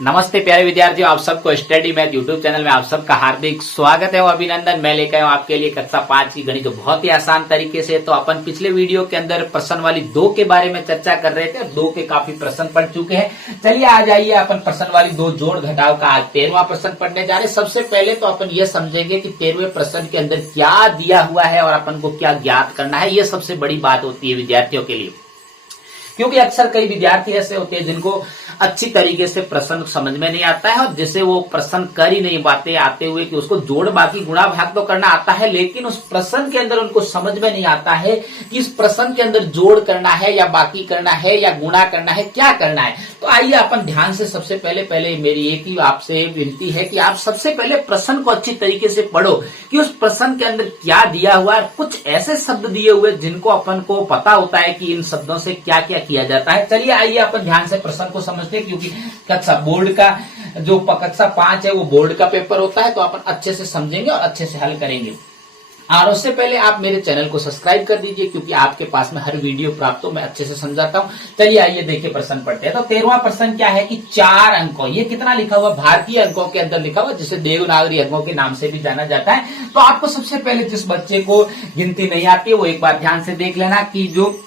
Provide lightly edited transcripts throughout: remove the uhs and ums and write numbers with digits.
नमस्ते प्यारे विद्यार्थियों, आप सबको स्टडी मैथ यूट्यूब चैनल में आप सबका हार्दिक स्वागत है और अभिनंदन। मैं लेकर आया हूं आपके लिए कक्षा 5 की गणित जो बहुत ही आसान तरीके से। तो अपन पिछले वीडियो के अंदर प्रश्नवाली 2 के बारे में चर्चा कर रहे थे। 2 के काफी प्रश्न पढ़ चुके हैं। चलिए आ जाइए, अपन प्रश्नवाली 2 जोड़ घटाव का आज 13वां प्रश्न पढ़ने जा रहे हैं। सबसे पहले तो अपन ये समझेंगे कि 13वें प्रश्न के अंदर क्या दिया हुआ है और अपन को क्या ज्ञात करना है। ये सबसे बड़ी बात होती है विद्यार्थियों के लिए, क्योंकि अक्सर कई विद्यार्थी ऐसे होते हैं जिनको अच्छी तरीके से प्रश्न समझ में नहीं आता है और जिसे वो प्रश्न कर ही नहीं पाते आते हुए कि उसको जोड़ बाकी गुणा भाग तो करना आता है, लेकिन उस प्रश्न के अंदर उनको समझ में नहीं आता है कि इस प्रश्न के अंदर जोड़ करना है या बाकी करना है या गुणा करना है, क्या करना है। तो आइए अपन ध्यान से सबसे पहले मेरी एक ही आपसे विनती है कि आप सबसे पहले प्रश्न को अच्छी तरीके से पढ़ो कि उस प्रश्न के अंदर क्या दिया हुआ है। कुछ ऐसे शब्द दिए हुए जिनको अपन को पता होता है कि इन शब्दों से क्या क्या किया जाता है। चलिए आइए अपन ध्यान से प्रश्न को समझते हैं, क्योंकि कक्षा बोर्ड का जो कक्षा 5 है वो बोर्ड का पेपर होता है, तो अपन अच्छे से समझेंगे और अच्छे से हल करेंगे। और उससे पहले आप मेरे चैनल को सब्सक्राइब कर दीजिए, क्योंकि आपके पास में हर वीडियो प्राप्त हो मैं अच्छे से समझाता हूं। चलिए आइए देखिए प्रश्न पढ़ते हैं। तो 13वां प्रश्न क्या है कि 4 अंकों, ये कितना लिखा हुआ, भारतीय अंकों के अंदर लिखा हुआ, जिसे देवनागरी अंकों के नाम से भी जाना जाता है। तो आपको सबसे पहले जिस बच्चे को गिनती नहीं आती है वो एक बार ध्यान से देख लेना कि जो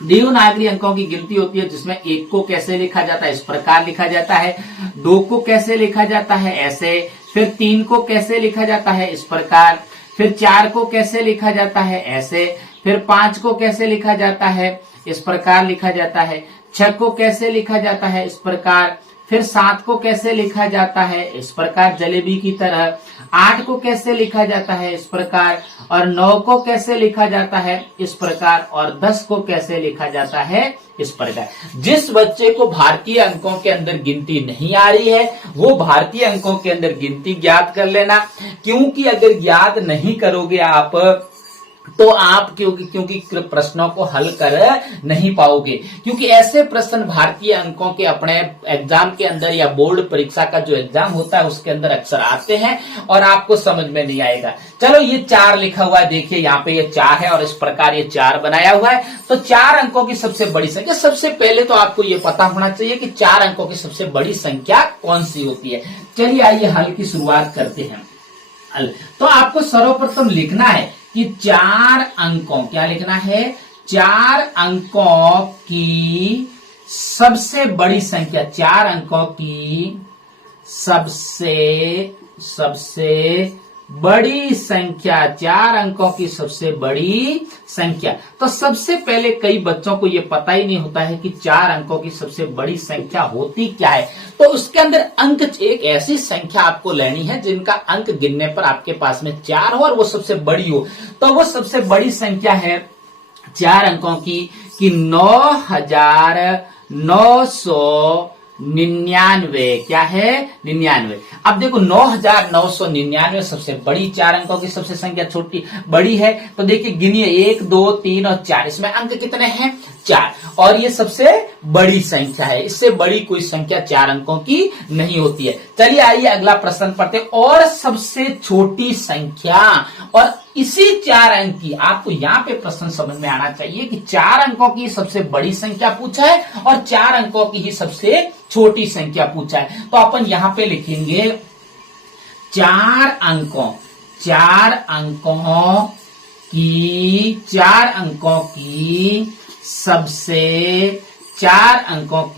देवनागरी अंकों की गिनती होती है जिसमें 1 को कैसे लिखा जाता है, इस प्रकार लिखा जाता है। 2 को कैसे लिखा जाता है, ऐसे। फिर 3 को कैसे लिखा जाता है, इस प्रकार। फिर 4 को कैसे लिखा जाता है, ऐसे। फिर 5 को कैसे लिखा जाता है, इस प्रकार लिखा जाता है। 6 को कैसे लिखा जाता है, इस प्रकार। फिर 7 को कैसे लिखा जाता है, इस प्रकार जलेबी की तरह। 8 को कैसे लिखा जाता है, इस प्रकार। और 9 को कैसे लिखा जाता है, इस प्रकार। और 10 को कैसे लिखा जाता है, इस प्रकार। जिस बच्चे को भारतीय अंकों के अंदर गिनती नहीं आ रही है वो भारतीय अंकों के अंदर गिनती ज्ञात कर लेना, क्योंकि अगर ज्ञात नहीं करोगे आप तो आप क्योंकि प्रश्नों को हल कर नहीं पाओगे, क्योंकि ऐसे प्रश्न भारतीय अंकों के अपने एग्जाम के अंदर या बोर्ड परीक्षा का जो एग्जाम होता है उसके अंदर अक्सर आते हैं और आपको समझ में नहीं आएगा। चलो ये 4 लिखा हुआ है, देखिए यहाँ पे ये 4 है और इस प्रकार ये 4 बनाया हुआ है। तो 4 अंकों की सबसे बड़ी संख्या, सबसे पहले तो आपको ये पता होना चाहिए कि 4 अंकों की सबसे बड़ी संख्या कौन सी होती है। चलिए आइए हल की शुरुआत करते हैं। हल तो आपको सर्वप्रथम लिखना है कि 4 अंकों, क्या लिखना है, 4 अंकों की सबसे बड़ी संख्या, 4 अंकों की सबसे बड़ी संख्या, 4 अंकों की सबसे बड़ी संख्या। तो सबसे पहले कई बच्चों को यह पता ही नहीं होता है कि 4 अंकों की सबसे बड़ी संख्या होती क्या है। तो उसके अंदर अंक, एक ऐसी संख्या आपको लेनी है जिनका अंक गिनने पर आपके पास में 4 हो और वो सबसे बड़ी हो। तो वो सबसे बड़ी संख्या है 4 अंकों की कि 9,999। क्या है, 99। अब देखो 9,999 सबसे बड़ी, 4 अंकों की सबसे संख्या छोटी बड़ी है। तो देखिए गिनिए 1, 2, 3 और 4, इसमें अंक कितने हैं, 4। और ये सबसे बड़ी संख्या है, इससे बड़ी कोई संख्या 4 अंकों की नहीं होती है। चलिए आइए अगला प्रश्न पढ़ते हैं। और सबसे छोटी संख्या, और इसी 4 अंक की, आपको यहाँ पे प्रश्न समझ में आना चाहिए कि 4 अंकों की सबसे बड़ी संख्या पूछा है और 4 अंकों की ही सबसे छोटी संख्या पूछा है। तो अपन यहां पे लिखेंगे 4 अंकों की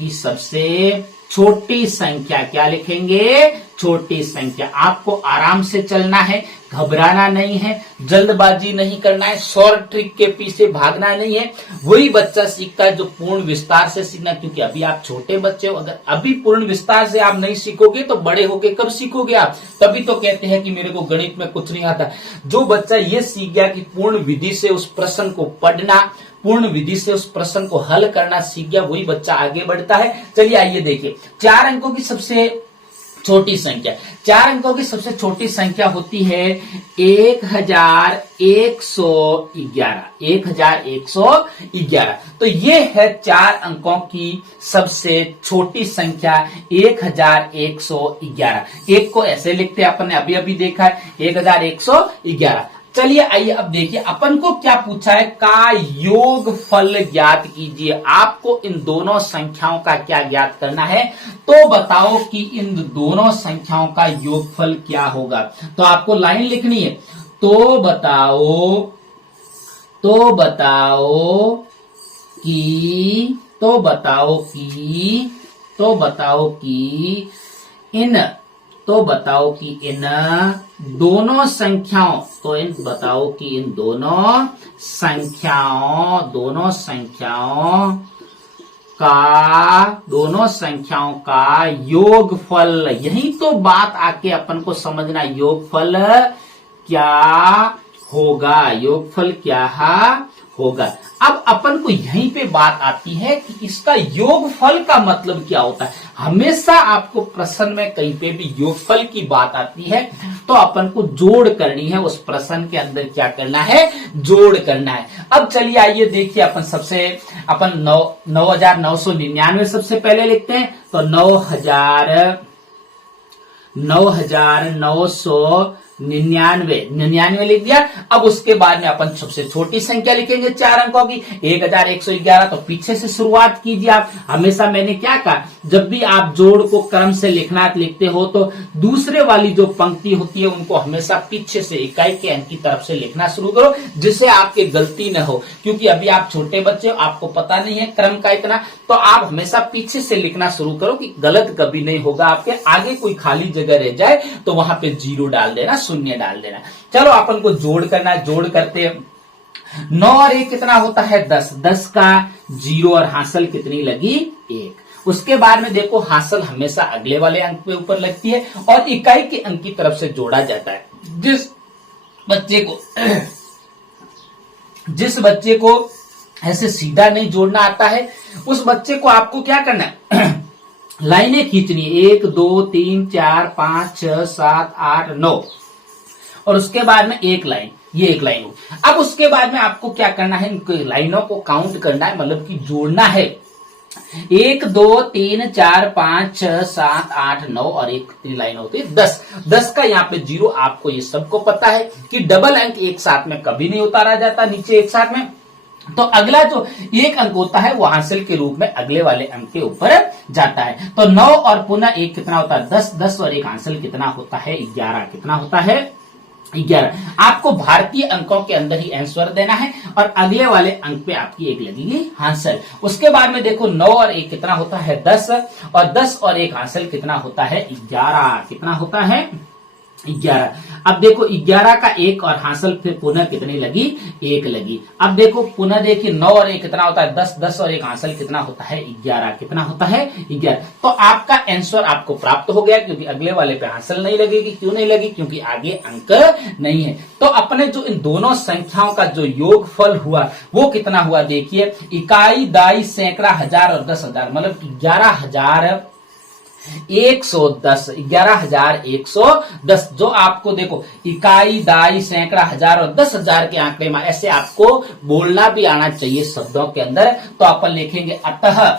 सबसे छोटी संख्या, क्या लिखेंगे, छोटी संख्या। आपको आराम से चलना है, घबराना नहीं है, जल्दबाजी नहीं करना है, शॉर्ट ट्रिक के पीछे भागना नहीं है। वही बच्चा सीखता है जो पूर्ण विस्तार से सीखना, क्योंकि अभी आप छोटे बच्चे हो। अगर अभी पूर्ण विस्तार से आप नहीं सीखोगे तो बड़े होके कब सीखोगे आप। तभी तो कहते हैं कि मेरे को गणित में कुछ नहीं आता। जो बच्चा ये सीख गया कि पूर्ण विधि से उस प्रश्न को पढ़ना, पूर्ण विधि से उस प्रश्न को हल करना सीख गया, वही बच्चा आगे बढ़ता है। चलिए आइए देखिए 4 अंकों की सबसे छोटी संख्या, 4 अंकों की सबसे छोटी संख्या होती है 1111। 1111। तो ये है 4 अंकों की सबसे छोटी संख्या 1111। एक को ऐसे लिखते हैं, अपन ने अभी अभी देखा है 1111। चलिए आइए अब देखिए अपन को क्या पूछा है, का योगफल ज्ञात कीजिए। आपको इन दोनों संख्याओं का क्या ज्ञात करना है, तो बताओ कि इन दोनों संख्याओं का योगफल क्या होगा। तो आपको लाइन लिखनी है, तो बताओ कि इन दोनों संख्याओं का योगफल। यही तो बात आके अपन को समझना, योगफल क्या होगा। अब अपन को यहीं पे बात आती है कि इसका योगफल का मतलब क्या होता है। हमेशा आपको प्रश्न में कहीं पे भी योगफल की बात आती है तो अपन को जोड़ करनी है, उस प्रश्न के अंदर क्या करना है, जोड़ करना है। अब चलिए आइए देखिए, अपन 9,999 सबसे पहले लिखते हैं। तो 9,999 लिख दिया। अब उसके बाद में अपन सबसे छोटी संख्या लिखेंगे 4 अंकों की, 1,111। तो पीछे से शुरुआत कीजिए आप। हमेशा मैंने क्या कहा, जब भी आप जोड़ को क्रम से लिखते हो तो दूसरे वाली जो पंक्ति होती है उनको हमेशा पीछे से इकाई के अंक की तरफ से लिखना शुरू करो, जिससे आपकी गलती न हो। क्योंकि अभी आप छोटे बच्चे हो, आपको पता नहीं है क्रम का इतना, तो आप हमेशा पीछे से लिखना शुरू करो कि गलत कभी नहीं होगा। आपके आगे कोई खाली जगह रह जाए तो वहां पे 0 डाल देना, 0 डाल देना। चलो अपन को जोड़ करना है, जोड़ करते हैं। 9 और 1 कितना होता है, 10। 10 का 0 और हासिल कितनी लगी, 1। उसके बाद में देखो, हासिल हमेशा अगले वाले अंक पे ऊपर लगती है और इकाई के अंक की तरफ से जोड़ा जाता है। जिस बच्चे को ऐसे सीधा नहीं जोड़ना आता है, उस बच्चे को आपको क्या करना है, लाइनें खींचनी है। 1 2 3 4 5 6 7 8 9 और उसके बाद में एक लाइन, ये एक लाइन हो। अब उसके बाद में आपको क्या करना है, इन लाइनों को काउंट करना है, मतलब कि जोड़ना है। 1 2 3 4 5 6 7 8 9 और एक कितनी लाइन होती है, 10। 10 का यहाँ पे 0, आपको ये सबको पता है कि डबल अंक एक साथ में कभी नहीं उतारा जाता नीचे एक साथ में। तो अगला जो एक अंक होता है वो हासिल के रूप में अगले वाले अंक के ऊपर जाता है। तो 9 और पुनः 1 कितना होता है, 10। 10 और 1 हासिल कितना होता है, 11। कितना होता है, 11। आपको भारतीय अंकों के अंदर ही आंसर देना है और अगले वाले अंक पे आपकी 1 लगेगी हासिल। उसके बाद में देखो, 9 और 1 कितना होता है, 10। और 10 और 1 हासिल कितना होता है, 11। कितना होता है, 11। अब देखो 11 का 1 और हासिल फिर पुनः कितनी लगी, 1 लगी। अब देखो पुनः देखिए, 9 और 1 कितना होता है, 10। 10 और 1 हासिल कितना होता है, 11। कितना होता है, 11। तो आपका आंसर आपको प्राप्त हो गया, क्योंकि अगले वाले पे हासिल नहीं लगेगी। क्यों नहीं लगी, क्योंकि आगे अंक नहीं है। तो अपने जो इन दोनों संख्याओं का जो योगफल हुआ वो कितना हुआ, देखिए, इकाई, दाई, सैकड़ा, हजार और 10,000, मतलब 11,110। 11,110। जो आपको देखो, इकाई, दाई, सैकड़ा, हजार और 10,000 के आंकड़े में ऐसे आपको बोलना भी आना चाहिए शब्दों के अंदर। तो अपन लिखेंगे अतः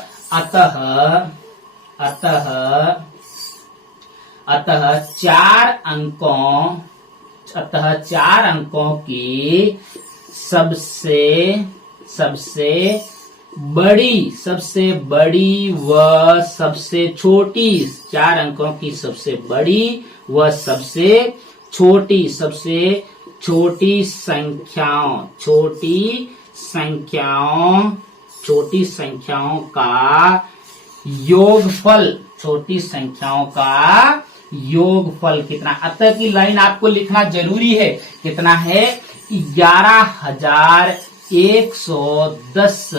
4 अंकों की सबसे बड़ी व सबसे छोटी, 4 अंकों की सबसे बड़ी व सबसे छोटी संख्याओं का योगफल कितना। अतः की लाइन आपको लिखना जरूरी है, कितना है, 11,110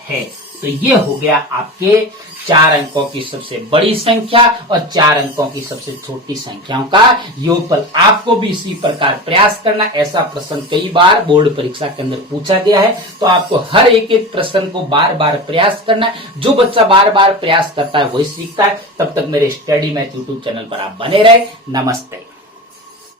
है। तो ये हो गया आपके 4 अंकों की सबसे बड़ी संख्या और 4 अंकों की सबसे छोटी संख्याओं का योगफल। आपको भी इसी प्रकार प्रयास करना। ऐसा प्रश्न कई बार बोर्ड परीक्षा के अंदर पूछा गया है, तो आपको हर एक प्रश्न को बार बार प्रयास करना है। जो बच्चा बार बार प्रयास करता है वही सीखता है। तब तक मेरे स्टडी मैथ यूट्यूब चैनल पर आप बने रहे। नमस्ते।